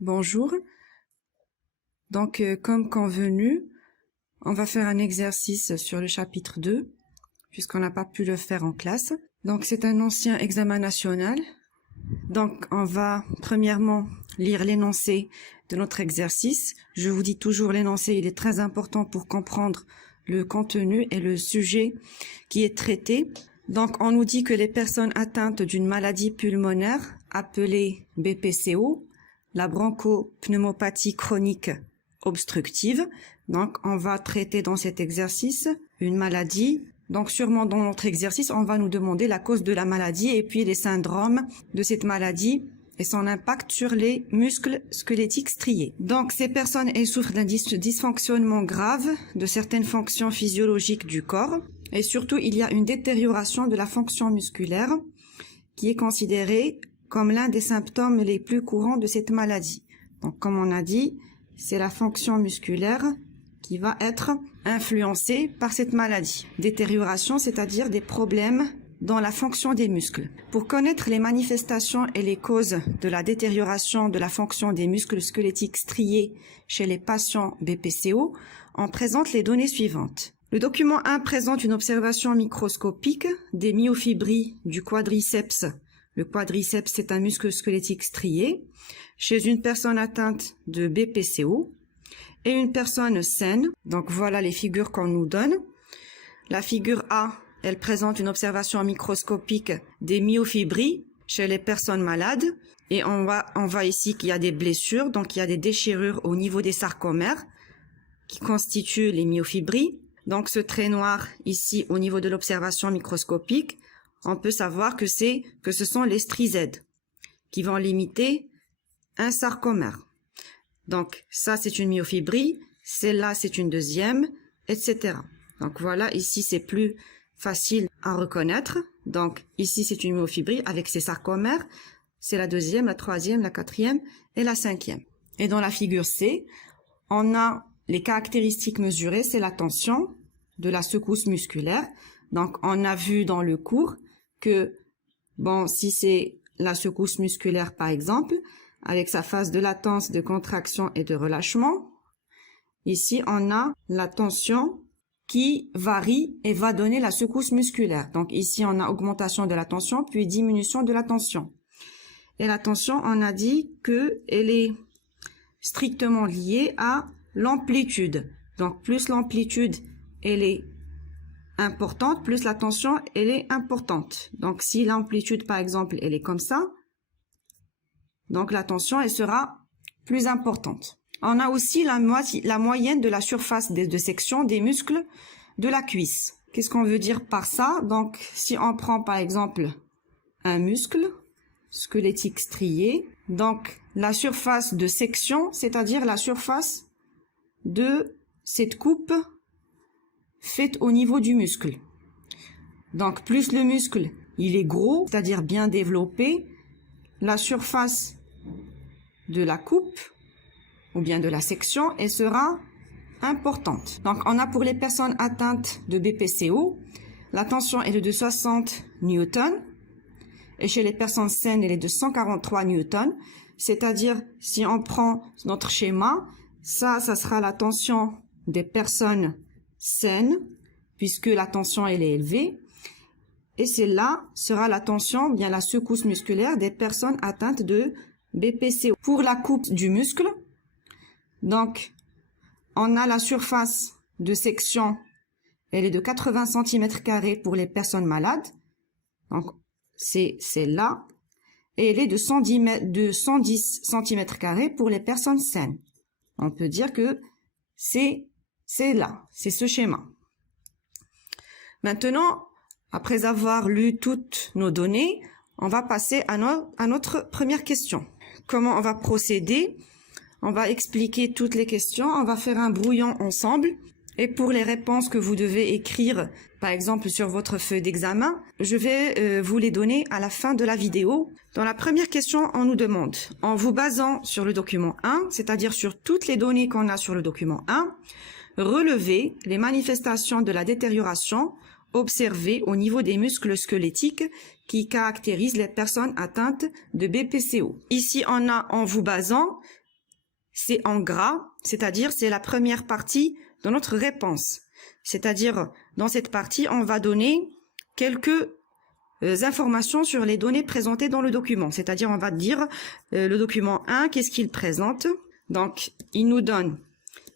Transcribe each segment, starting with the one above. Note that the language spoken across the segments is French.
Bonjour. Donc, comme convenu, on va faire un exercice sur le chapitre 2, puisqu'on n'a pas pu le faire en classe. Donc, c'est un ancien examen national. Donc, on va premièrement lire l'énoncé de notre exercice. Je vous dis toujours, l'énoncé, il est très important pour comprendre le contenu et le sujet qui est traité. Donc, on nous dit que les personnes atteintes d'une maladie pulmonaire, appelée BPCO, la bronchopneumopathie chronique obstructive. Donc, on va traiter dans cet exercice une maladie. Donc, sûrement dans notre exercice, on va nous demander la cause de la maladie et puis les syndromes de cette maladie et son impact sur les muscles squelettiques striés. Donc, ces personnes, elles souffrent d'un dysfonctionnement grave de certaines fonctions physiologiques du corps. Et surtout, il y a une détérioration de la fonction musculaire qui est considérée comme l'un des symptômes les plus courants de cette maladie. Donc, comme on a dit, c'est la fonction musculaire qui va être influencée par cette maladie. Détérioration, c'est-à-dire des problèmes dans la fonction des muscles. Pour connaître les manifestations et les causes de la détérioration de la fonction des muscles squelettiques striés chez les patients BPCO, on présente les données suivantes. Le document 1 présente une observation microscopique des myofibrilles du quadriceps. Le quadriceps, c'est un muscle squelettique strié chez une personne atteinte de BPCO et une personne saine. Donc voilà les figures qu'on nous donne. La figure A, elle présente une observation microscopique des myofibrilles chez les personnes malades. Et on voit ici qu'il y a des blessures, donc il y a des déchirures au niveau des sarcomères qui constituent les myofibrilles. Donc ce trait noir ici au niveau de l'observation microscopique, on peut savoir que ce sont les strisèdes qui vont limiter un sarcomère. Donc ça c'est une myofibrille, celle-là c'est une deuxième, etc. Donc voilà, ici c'est plus facile à reconnaître. Donc ici c'est une myofibrille avec ses sarcomères, c'est la deuxième, la troisième, la quatrième et la cinquième. Et dans la figure C, on a les caractéristiques mesurées, c'est la tension de la secousse musculaire. Donc on a vu dans le cours que, bon, si c'est la secousse musculaire par exemple, avec sa phase de latence, de contraction et de relâchement, ici on a la tension qui varie et va donner la secousse musculaire. Donc ici on a augmentation de la tension puis diminution de la tension. Et la tension, on a dit que elle est strictement liée à l'amplitude. Donc plus l'amplitude elle est importante, plus la tension elle est importante. Donc si l'amplitude par exemple elle est comme ça, donc la tension elle sera plus importante. On a aussi la moyenne de la surface de section des muscles de la cuisse. Qu'est-ce qu'on veut dire par ça? Donc si on prend par exemple un muscle squelettique strié, donc la surface de section, c'est-à-dire la surface de cette coupe faite au niveau du muscle. Donc plus le muscle il est gros, c'est-à-dire bien développé, la surface de la coupe ou bien de la section elle sera importante. Donc on a pour les personnes atteintes de BPCO, la tension elle est de 60 newtons et chez les personnes saines elle est de 143 newtons. C'est-à-dire si on prend notre schéma, ça sera la tension des personnes saines puisque la tension elle est élevée. Et celle-là sera la tension, bien la secousse musculaire des personnes atteintes de BPCO. Pour la coupe du muscle, donc on a la surface de section, elle est de 80 cm² pour les personnes malades. Donc c'est celle-là. Et elle est de 110 cm² pour les personnes saines. On peut dire que c'est là, c'est ce schéma. Maintenant, après avoir lu toutes nos données, on va passer à notre première question. Comment on va procéder? On va expliquer toutes les questions, on va faire un brouillon ensemble. Et pour les réponses que vous devez écrire, par exemple sur votre feuille d'examen, je vais vous les donner à la fin de la vidéo. Dans la première question, on nous demande, en vous basant sur le document 1, c'est-à-dire sur toutes les données qu'on a sur le document 1, relevez les manifestations de la détérioration observées au niveau des muscles squelettiques qui caractérisent les personnes atteintes de BPCO. Ici, on a en vous basant c'est en gras, c'est-à-dire c'est la première partie de notre réponse. C'est-à-dire, dans cette partie, on va donner quelques informations sur les données présentées dans le document. C'est-à-dire, on va dire le document 1, qu'est-ce qu'il présente? Donc, il nous donne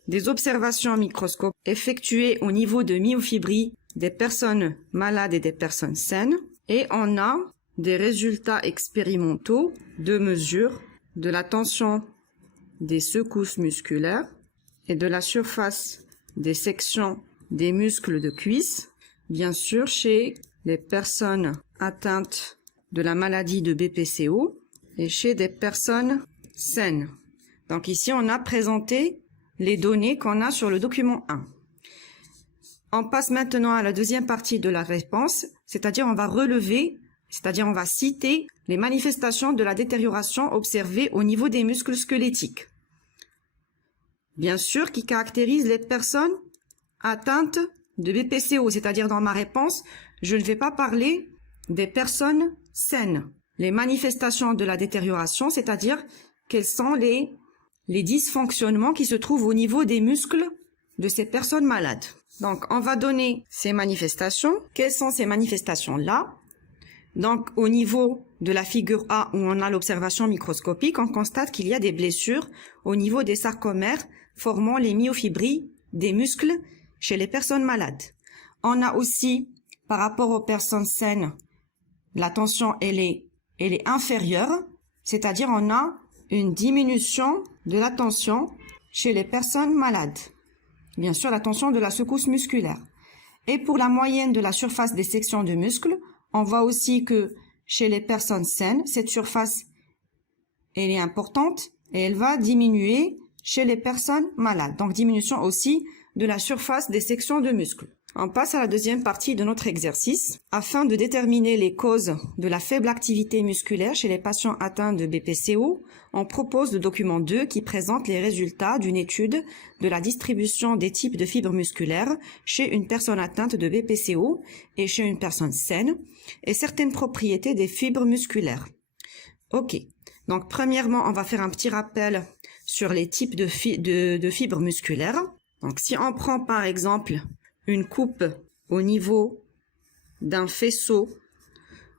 des observations microscopiques effectuées au niveau de myofibrilles des personnes malades et des personnes saines. Et on a des résultats expérimentaux de mesure de la tension des secousses musculaires et de la surface des sections des muscles de cuisse, bien sûr chez les personnes atteintes de la maladie de BPCO et chez des personnes saines. Donc ici, on a présenté les données qu'on a sur le document 1. On passe maintenant à la deuxième partie de la réponse, c'est-à-dire on va relever, c'est-à-dire on va citer les manifestations de la détérioration observée au niveau des muscles squelettiques. Bien sûr, qui caractérisent les personnes atteintes de BPCO, c'est-à-dire dans ma réponse, je ne vais pas parler des personnes saines. Les manifestations de la détérioration, c'est-à-dire quels sont les dysfonctionnements qui se trouvent au niveau des muscles de ces personnes malades. Donc, on va donner ces manifestations. Quelles sont ces manifestations-là? Donc, au niveau de la figure A, où on a l'observation microscopique, on constate qu'il y a des blessures au niveau des sarcomères formant les myofibrilles des muscles chez les personnes malades. On a aussi, par rapport aux personnes saines, la tension, elle est inférieure, c'est-à-dire on a une diminution de la tension chez les personnes malades. Bien sûr, la tension de la secousse musculaire. Et pour la moyenne de la surface des sections de muscles, on voit aussi que chez les personnes saines, cette surface, elle est importante et elle va diminuer chez les personnes malades. Donc, diminution aussi de la surface des sections de muscles. On passe à la deuxième partie de notre exercice. Afin de déterminer les causes de la faible activité musculaire chez les patients atteints de BPCO, on propose le document 2 qui présente les résultats d'une étude de la distribution des types de fibres musculaires chez une personne atteinte de BPCO et chez une personne saine et certaines propriétés des fibres musculaires. Ok. Donc, premièrement, on va faire un petit rappel sur les types de fibres musculaires. Donc, si on prend par exemple une coupe au niveau d'un faisceau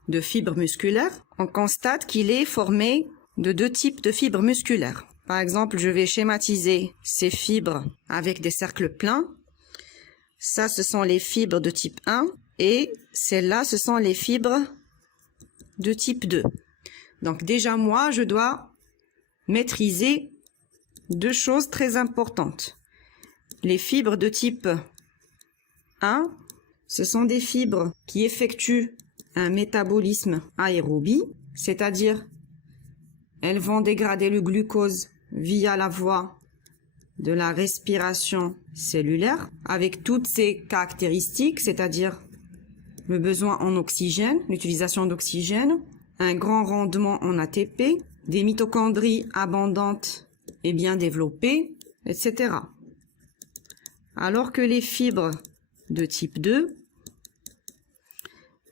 de fibres musculaires, on constate qu'il est formé de deux types de fibres musculaires. Par exemple, je vais schématiser ces fibres avec des cercles pleins. Ça, ce sont les fibres de type 1 et celles-là, ce sont les fibres de type 2. Donc déjà, moi, je dois maîtriser deux choses très importantes. Les fibres de type 1, ce sont des fibres qui effectuent un métabolisme aérobie, c'est-à-dire elles vont dégrader le glucose via la voie de la respiration cellulaire, avec toutes ces caractéristiques, c'est-à-dire le besoin en oxygène, l'utilisation d'oxygène, un grand rendement en ATP, des mitochondries abondantes et bien développées, etc. Alors que les fibres de type 2,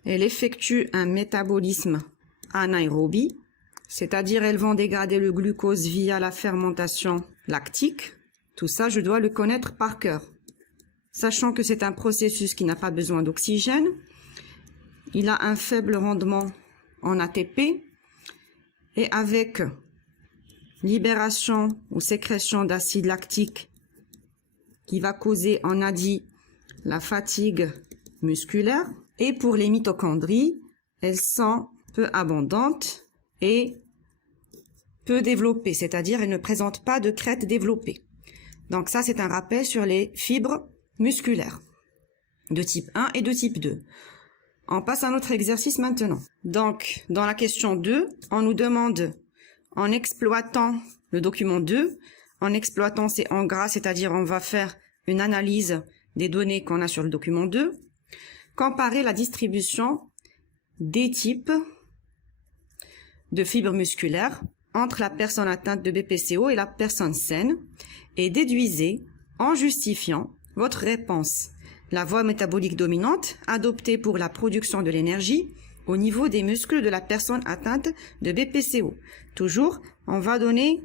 elles effectuent un métabolisme anaérobie, c'est-à-dire elles vont dégrader le glucose via la fermentation lactique. Tout ça, je dois le connaître par cœur. Sachant que c'est un processus qui n'a pas besoin d'oxygène, il a un faible rendement en ATP et avec libération ou sécrétion d'acide lactique qui va causer, on a dit, la fatigue musculaire. Et pour les mitochondries, elles sont peu abondantes et peu développées, c'est-à-dire elles ne présentent pas de crête développée. Donc ça, c'est un rappel sur les fibres musculaires de type 1 et de type 2. On passe à notre exercice maintenant. Donc, dans la question 2, on nous demande, en exploitant le document 2, en exploitant ces en gras, c'est-à-dire on va faire une analyse des données qu'on a sur le document 2, comparer la distribution des types de fibres musculaires entre la personne atteinte de BPCO et la personne saine et déduisez, en justifiant, votre réponse. La voie métabolique dominante adoptée pour la production de l'énergie au niveau des muscles de la personne atteinte de BPCO. Toujours, on va donner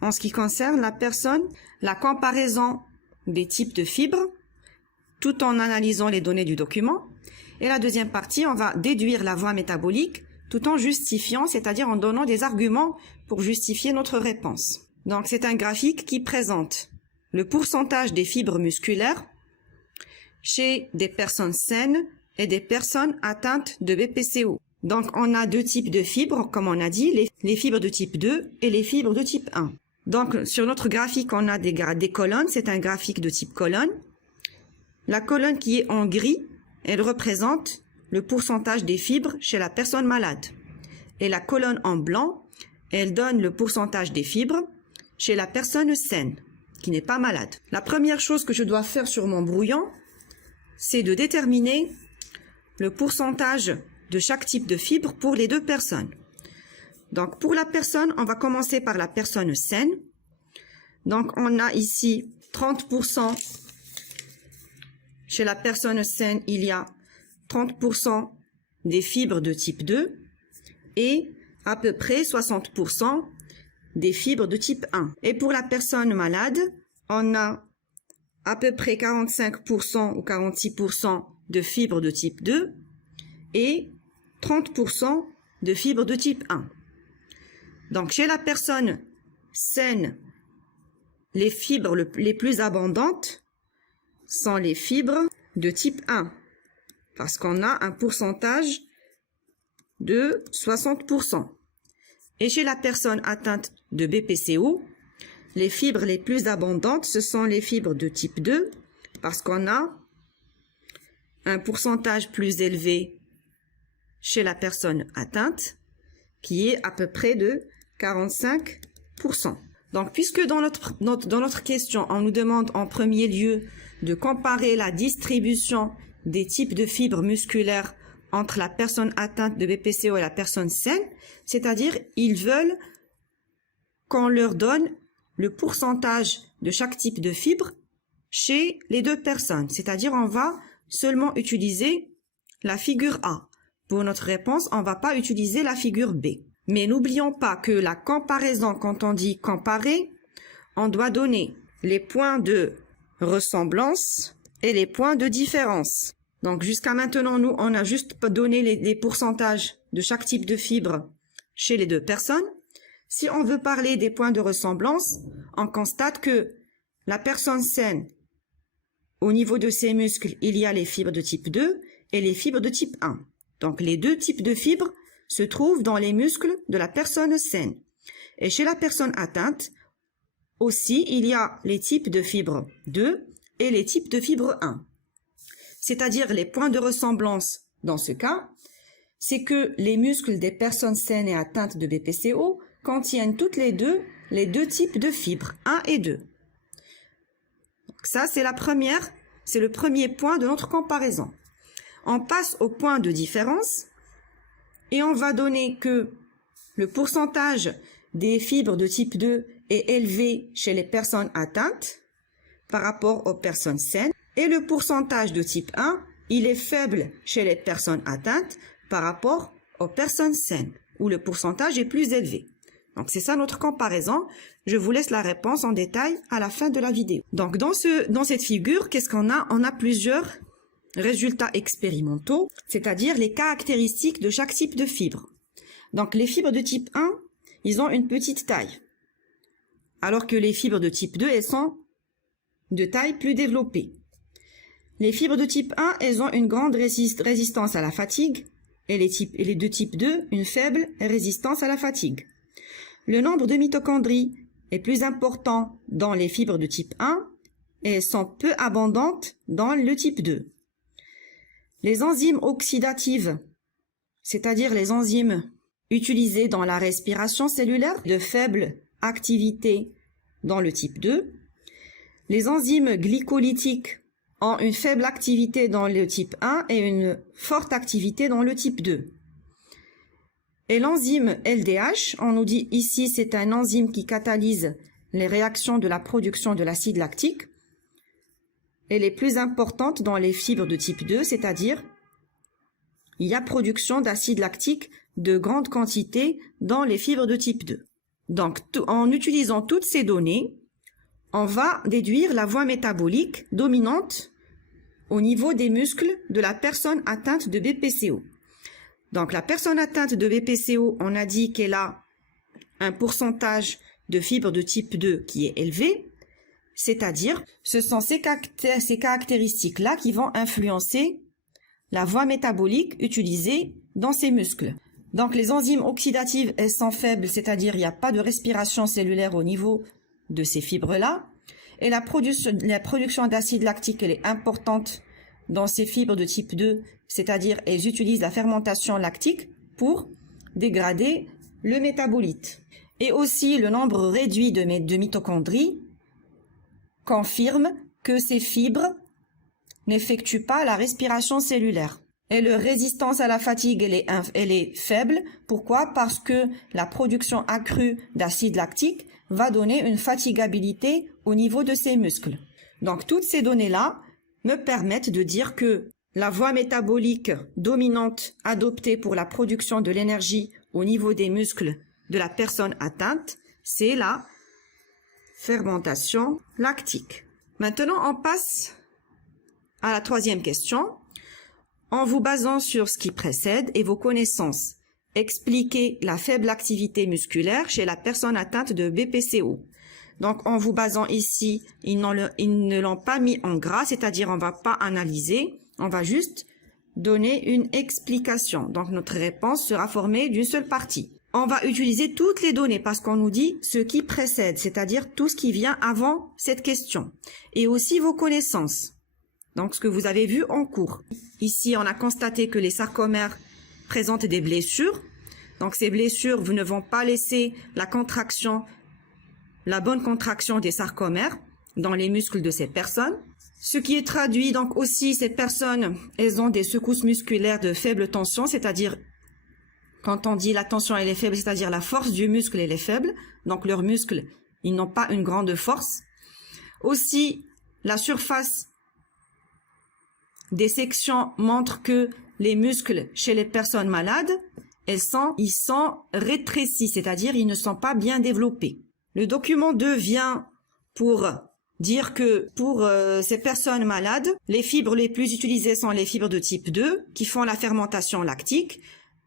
en ce qui concerne la comparaison des types de fibres, tout en analysant les données du document. Et la deuxième partie, on va déduire la voie métabolique, tout en justifiant, c'est-à-dire en donnant des arguments pour justifier notre réponse. Donc, c'est un graphique qui présente le pourcentage des fibres musculaires chez des personnes saines et des personnes atteintes de BPCO. Donc, on a deux types de fibres, comme on a dit, les fibres de type 2 et les fibres de type 1. Donc, sur notre graphique, on a des colonnes. C'est un graphique de type colonne. La colonne qui est en gris, elle représente le pourcentage des fibres chez la personne malade. Et la colonne en blanc, elle donne le pourcentage des fibres chez la personne saine, qui n'est pas malade. La première chose que je dois faire sur mon brouillon, c'est de déterminer le pourcentage de chaque type de fibre pour les deux personnes. Donc, pour la personne, on va commencer par la personne saine. Donc, on a ici 30%. Chez la personne saine, il y a 30% des fibres de type 2 et à peu près 60% des fibres de type 1. Et pour la personne malade, on a à peu près 45% ou 46% de fibres de type 2 et 30% de fibres de type 1. Donc, chez la personne saine, les fibres les plus abondantes sont les fibres de type 1, parce qu'on a un pourcentage de 60%. Et chez la personne atteinte de BPCO, les fibres les plus abondantes, ce sont les fibres de type 2, parce qu'on a un pourcentage plus élevé chez la personne atteinte, qui est à peu près de 45%. Donc, puisque dans notre question, on nous demande en premier lieu de comparer la distribution des types de fibres musculaires entre la personne atteinte de BPCO et la personne saine, c'est-à-dire ils veulent qu'on leur donne le pourcentage de chaque type de fibre chez les deux personnes. C'est-à-dire on va seulement utiliser la figure A. Pour notre réponse, on ne va pas utiliser la figure B. Mais n'oublions pas que la comparaison, quand on dit comparer, on doit donner les points de ressemblance et les points de différence. Donc jusqu'à maintenant, nous, on a juste donné les pourcentages de chaque type de fibre chez les deux personnes. Si on veut parler des points de ressemblance, on constate que la personne saine, au niveau de ses muscles, il y a les fibres de type 2 et les fibres de type 1. Donc les deux types de fibres se trouvent dans les muscles de la personne saine. Et chez la personne atteinte, aussi, il y a les types de fibres 2 et les types de fibres 1. C'est-à-dire les points de ressemblance dans ce cas, c'est que les muscles des personnes saines et atteintes de BPCO contiennent toutes les deux types de fibres, 1 et 2. Donc ça, c'est le premier point de notre comparaison. On passe au point de différence et on va donner que le pourcentage des fibres de type 2 est élevé chez les personnes atteintes par rapport aux personnes saines et le pourcentage de type 1, il est faible chez les personnes atteintes par rapport aux personnes saines où le pourcentage est plus élevé. Donc c'est ça notre comparaison. Je vous laisse la réponse en détail à la fin de la vidéo. Donc dans cette figure, qu'est-ce qu'on a? On a plusieurs résultats expérimentaux, c'est-à-dire les caractéristiques de chaque type de fibre. Donc les fibres de type 1, ils ont une petite taille, alors que les fibres de type 2, elles sont de taille plus développée. Les fibres de type 1, elles ont une grande résistance à la fatigue, et les de type 2, une faible résistance à la fatigue. Le nombre de mitochondries est plus important dans les fibres de type 1 et elles sont peu abondantes dans le type 2. Les enzymes oxydatives, c'est-à-dire les enzymes utilisées dans la respiration cellulaire, de faible activité dans le type 2. Les enzymes glycolytiques ont une faible activité dans le type 1 et une forte activité dans le type 2. Et l'enzyme LDH, on nous dit ici, c'est un enzyme qui catalyse les réactions de la production de l'acide lactique. Elle est plus importante dans les fibres de type 2, c'est-à-dire il y a production d'acide lactique de grande quantité dans les fibres de type 2. Donc, en utilisant toutes ces données, on va déduire la voie métabolique dominante au niveau des muscles de la personne atteinte de BPCO. Donc, la personne atteinte de BPCO, on a dit qu'elle a un pourcentage de fibres de type 2 qui est élevé, c'est-à-dire ce sont ces caractéristiques-là qui vont influencer la voie métabolique utilisée dans ces muscles. Donc, les enzymes oxydatives, elles sont faibles, c'est-à-dire il n'y a pas de respiration cellulaire au niveau de ces fibres-là. Et la production d'acide lactique, elle est importante dans ces fibres de type 2, c'est-à-dire elles utilisent la fermentation lactique pour dégrader le métabolite. Et aussi, le nombre réduit de mitochondries confirme que ces fibres n'effectuent pas la respiration cellulaire. Et leur résistance à la fatigue, elle est faible. Pourquoi? Parce que la production accrue d'acide lactique va donner une fatigabilité au niveau de ces muscles. Donc, toutes ces données-là me permettent de dire que la voie métabolique dominante adoptée pour la production de l'énergie au niveau des muscles de la personne atteinte, c'est la fermentation lactique. Maintenant, on passe à la troisième question. En vous basant sur ce qui précède et vos connaissances, expliquez la faible activité musculaire chez la personne atteinte de BPCO. Donc, en vous basant ici, ils ne l'ont pas mis en gras, c'est-à-dire on ne va pas analyser, on va juste donner une explication. Donc, notre réponse sera formée d'une seule partie. On va utiliser toutes les données parce qu'on nous dit ce qui précède, c'est-à-dire tout ce qui vient avant cette question. Et aussi vos connaissances. Donc, ce que vous avez vu en cours. Ici, on a constaté que les sarcomères présentent des blessures. Donc, ces blessures ne vont pas laisser la bonne contraction des sarcomères dans les muscles de ces personnes. Ce qui est traduit, donc aussi, ces personnes, elles ont des secousses musculaires de faible tension, c'est-à-dire, quand on dit la tension, elle est faible, c'est-à-dire la force du muscle, elle est faible. Donc, leurs muscles, ils n'ont pas une grande force. Aussi, la surface des sections montrent que les muscles chez les personnes malades, ils sont rétrécis, c'est-à-dire ils ne sont pas bien développés. Le document 2 vient pour dire que pour ces personnes malades, les fibres les plus utilisées sont les fibres de type 2 qui font la fermentation lactique.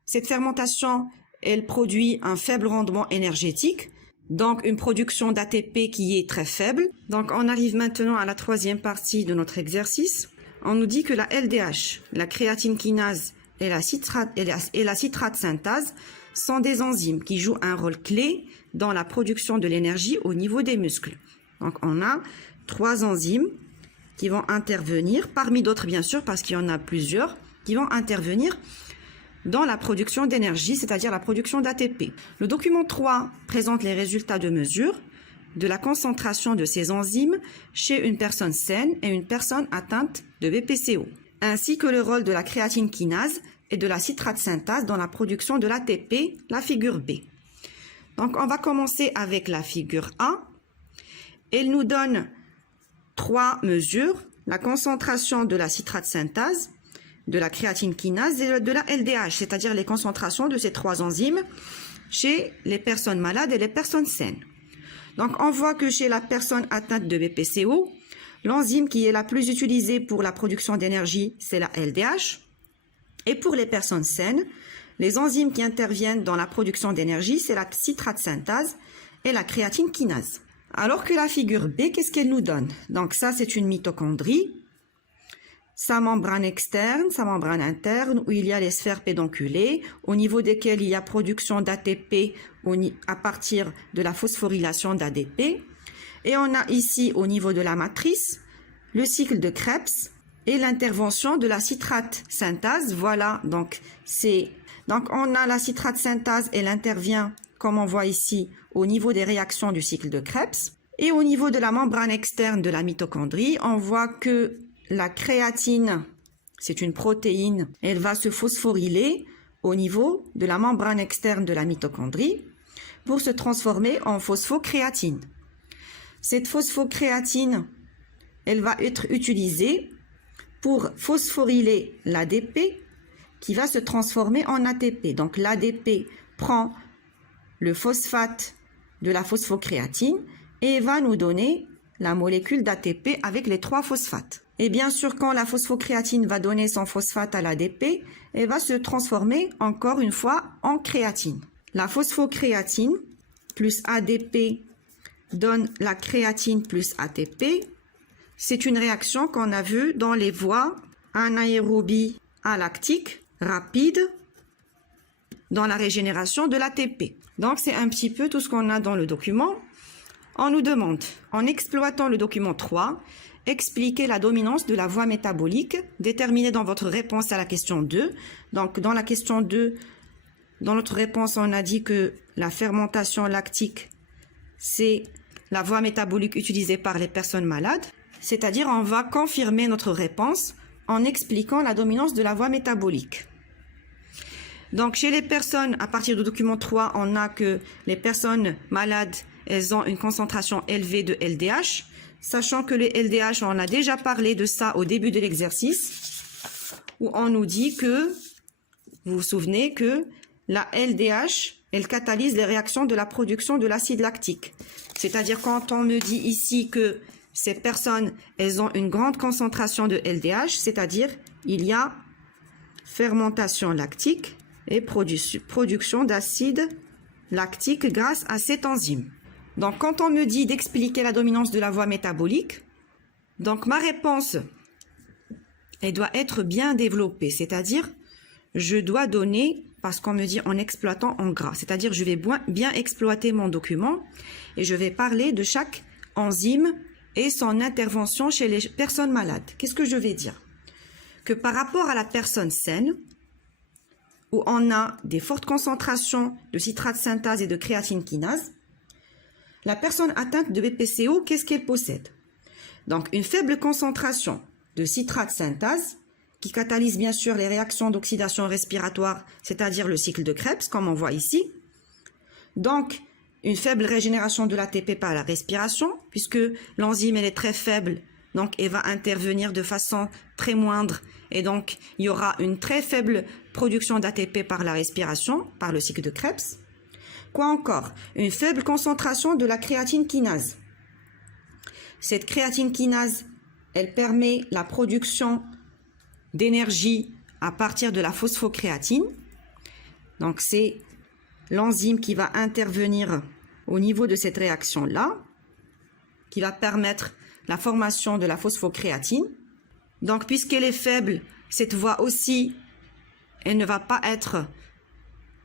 Cette fermentation, elle produit un faible rendement énergétique, donc une production d'ATP qui est très faible. Donc on arrive maintenant à la troisième partie de notre exercice. On nous dit que la LDH, la créatine kinase et la citrate synthase sont des enzymes qui jouent un rôle clé dans la production de l'énergie au niveau des muscles. Donc, on a 3 enzymes qui vont intervenir, parmi d'autres bien sûr, parce qu'il y en a plusieurs, qui vont intervenir dans la production d'énergie, c'est-à-dire la production d'ATP. Le document 3 présente les résultats de mesure de la concentration de ces enzymes chez une personne saine et une personne atteinte de BPCO, ainsi que le rôle de la créatine kinase et de la citrate synthase dans la production de l'ATP, la figure B. Donc, on va commencer avec la figure A. Elle nous donne 3 mesures, la concentration de la citrate synthase, de la créatine kinase et de la LDH, c'est-à-dire les concentrations de ces 3 enzymes chez les personnes malades et les personnes saines. Donc, on voit que chez la personne atteinte de BPCO, l'enzyme qui est la plus utilisée pour la production d'énergie, c'est la LDH. Et pour les personnes saines, les enzymes qui interviennent dans la production d'énergie, c'est la citrate synthase et la créatine kinase. Alors que la figure B, qu'est-ce qu'elle nous donne? Donc ça, c'est une mitochondrie, sa membrane externe, sa membrane interne, où il y a les sphères pédonculées, au niveau desquelles il y a production d'ATP à partir de la phosphorylation d'ADP. Et on a ici, au niveau de la matrice, le cycle de Krebs et l'intervention de la citrate synthase. Voilà, donc on a la citrate synthase, elle intervient, comme on voit ici, au niveau des réactions du cycle de Krebs. Et au niveau de la membrane externe de la mitochondrie, on voit que la créatine, c'est une protéine, elle va se phosphoryler au niveau de la membrane externe de la mitochondrie pour se transformer en phosphocréatine. Cette phosphocréatine, elle va être utilisée pour phosphoryler l'ADP qui va se transformer en ATP. Donc l'ADP prend le phosphate de la phosphocréatine et va nous donner la molécule d'ATP avec les 3 phosphates. Et bien sûr, quand la phosphocréatine va donner son phosphate à l'ADP, elle va se transformer encore une fois en créatine. La phosphocréatine plus ADP donne la créatine plus ATP. C'est une réaction qu'on a vue dans les voies anaérobie alactique rapide dans la régénération de l'ATP. Donc, c'est un petit peu tout ce qu'on a dans le document. On nous demande, en exploitant le document 3, expliquer la dominance de la voie métabolique déterminée dans votre réponse à la question 2. Donc, dans la question 2, dans notre réponse, on a dit que la fermentation lactique, c'est la voie métabolique utilisée par les personnes malades. C'est-à-dire, on va confirmer notre réponse en expliquant la dominance de la voie métabolique. Donc, chez les personnes, à partir du document 3, on a que les personnes malades, elles ont une concentration élevée de LDH, sachant que les LDH, on a déjà parlé de ça au début de l'exercice, où on nous dit que, vous vous souvenez que la LDH, elle catalyse les réactions de la production de l'acide lactique. C'est-à-dire quand on me dit ici que ces personnes, elles ont une grande concentration de LDH, c'est-à-dire il y a fermentation lactique et production d'acide lactique grâce à cette enzyme. Donc, quand on me dit d'expliquer la dominance de la voie métabolique, donc ma réponse, elle doit être bien développée, c'est-à-dire je dois donner, parce qu'on me dit en exploitant en gras, c'est-à-dire je vais bien exploiter mon document et je vais parler de chaque enzyme et son intervention chez les personnes malades. Qu'est-ce que je vais dire? Que par rapport à la personne saine, où on a des fortes concentrations de citrate synthase et de créatine kinase, la personne atteinte de BPCO, qu'est-ce qu'elle possède? Donc, une faible concentration de citrate synthase, qui catalyse bien sûr les réactions d'oxydation respiratoire, c'est-à-dire le cycle de Krebs, comme on voit ici. Donc, une faible régénération de l'ATP par la respiration, puisque l'enzyme elle est très faible, donc elle va intervenir de façon très moindre, et donc il y aura une très faible production d'ATP par la respiration, par le cycle de Krebs. Quoi encore? Une faible concentration de la créatine kinase. Cette créatine kinase, elle permet la production d'énergie à partir de la phosphocréatine. Donc, c'est l'enzyme qui va intervenir au niveau de cette réaction-là, qui va permettre la formation de la phosphocréatine. Donc, puisqu'elle est faible, cette voie aussi, elle ne va pas être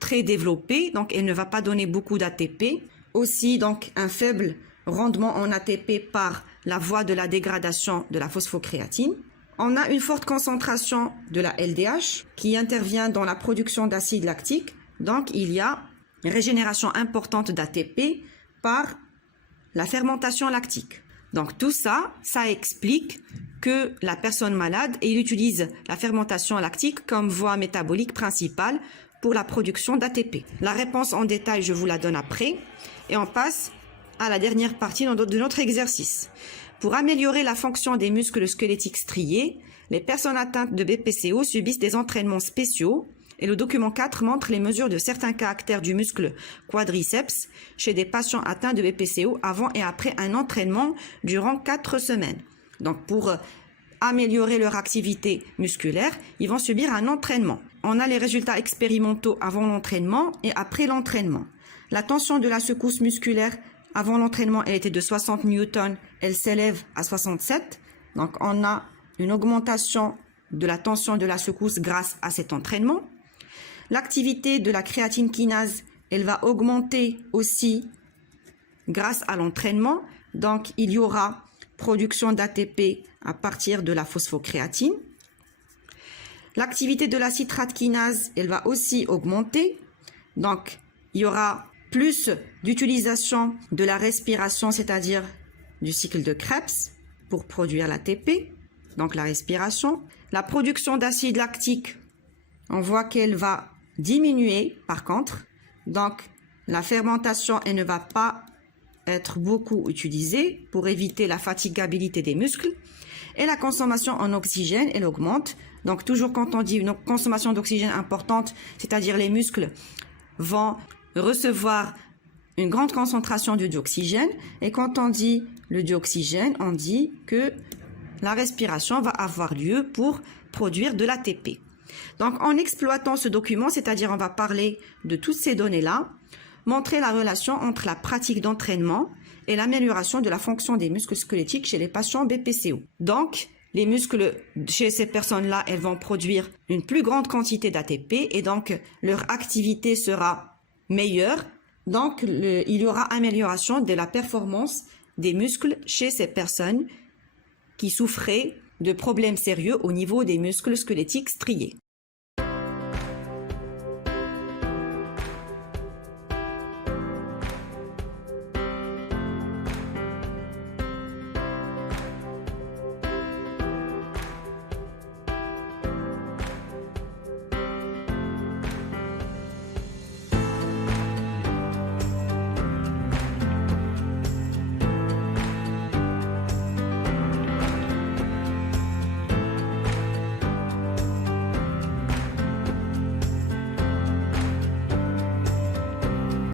très développée, donc elle ne va pas donner beaucoup d'ATP. Aussi, donc, un faible rendement en ATP par la voie de la dégradation de la phosphocréatine. On a une forte concentration de la LDH qui intervient dans la production d'acide lactique. Donc, il y a une régénération importante d'ATP par la fermentation lactique. Donc, tout ça, ça explique que la personne malade, elle utilise la fermentation lactique comme voie métabolique principale pour la production d'ATP. La réponse en détail, je vous la donne après. Et on passe à la dernière partie de notre exercice. Pour améliorer la fonction des muscles squelettiques striés, les personnes atteintes de BPCO subissent des entraînements spéciaux et le document 4 montre les mesures de certains caractères du muscle quadriceps chez des patients atteints de BPCO avant et après un entraînement durant 4 semaines. Donc pour améliorer leur activité musculaire, ils vont subir un entraînement. On a les résultats expérimentaux avant l'entraînement et après l'entraînement. La tension de la secousse musculaire avant l'entraînement, elle était de 60 newtons, elle s'élève à 67. Donc, on a une augmentation de la tension de la secousse grâce à cet entraînement. L'activité de la créatine kinase, elle va augmenter aussi grâce à l'entraînement. Donc, il y aura production d'ATP à partir de la phosphocréatine. L'activité de la citrate kinase, elle va aussi augmenter. Donc, il y aura plus d'utilisation de la respiration, c'est-à-dire du cycle de Krebs pour produire l'ATP, donc la respiration. La production d'acide lactique, on voit qu'elle va diminuer par contre. Donc, la fermentation, elle ne va pas être beaucoup utilisée pour éviter la fatigabilité des muscles. Et la consommation en oxygène, elle augmente. Donc, toujours quand on dit une consommation d'oxygène importante, c'est-à-dire les muscles vont recevoir une grande concentration de dioxygène. Et quand on dit le dioxygène, on dit que la respiration va avoir lieu pour produire de l'ATP. Donc, en exploitant ce document, c'est-à-dire on va parler de toutes ces données-là, montrer la relation entre la pratique d'entraînement et l'amélioration de la fonction des muscles squelettiques chez les patients BPCO. Donc, les muscles chez ces personnes-là, elles vont produire une plus grande quantité d'ATP et donc leur activité sera meilleure. Donc, il y aura amélioration de la performance des muscles chez ces personnes qui souffraient de problèmes sérieux au niveau des muscles squelettiques striés.